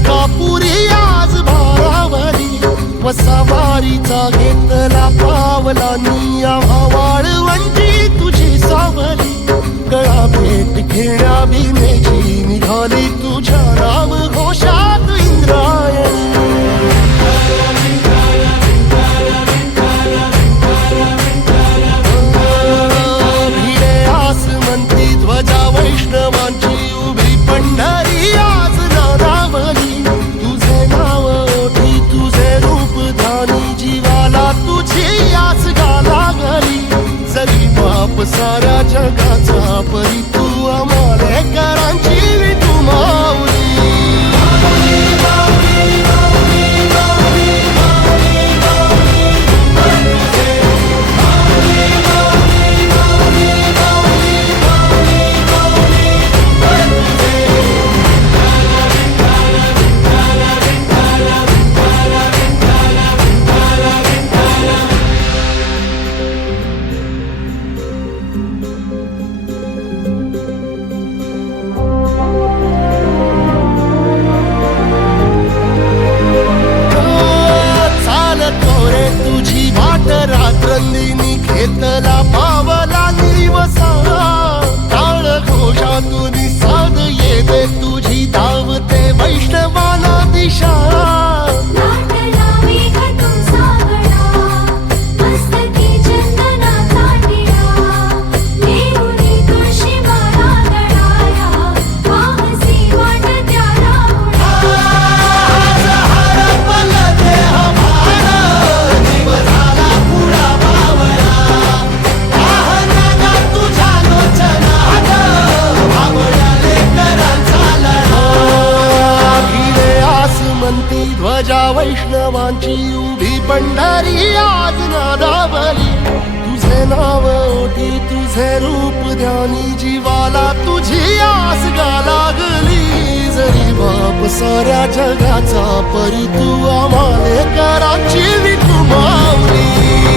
तुळजापुरी आज भारावली वसावारीचा घेतला पावला निया वाळवंटी तुझी सावली गळा भेट घेण्या भीमेची निघाली तुझ्या राम घोषात इंद्रायणी भिडे आसमंती ध्वजा वैष्णवांची उभी पंढरी आज नादावली तुझे नाव ओठी तुझे रूप धानी जीवाला तुझी आस गाला गली जरी बाप साऱ्या जगाचा परी तू आमालेकरांची विठू माऊली रात्रंदिनी घेतला पावला निवसा काळ घोषातून साध येते तुझी धावते वैष्णवाला दिशा ध्वजा वैष्णवांची उभी पंढरी आज नादावली तुझे नाव ओठी तुझे रूप ध्यानी जीवाला तुझी आस गा लागली जरी बाप साऱ्या जगाचा परी तू आमालेकरांची विठू माऊली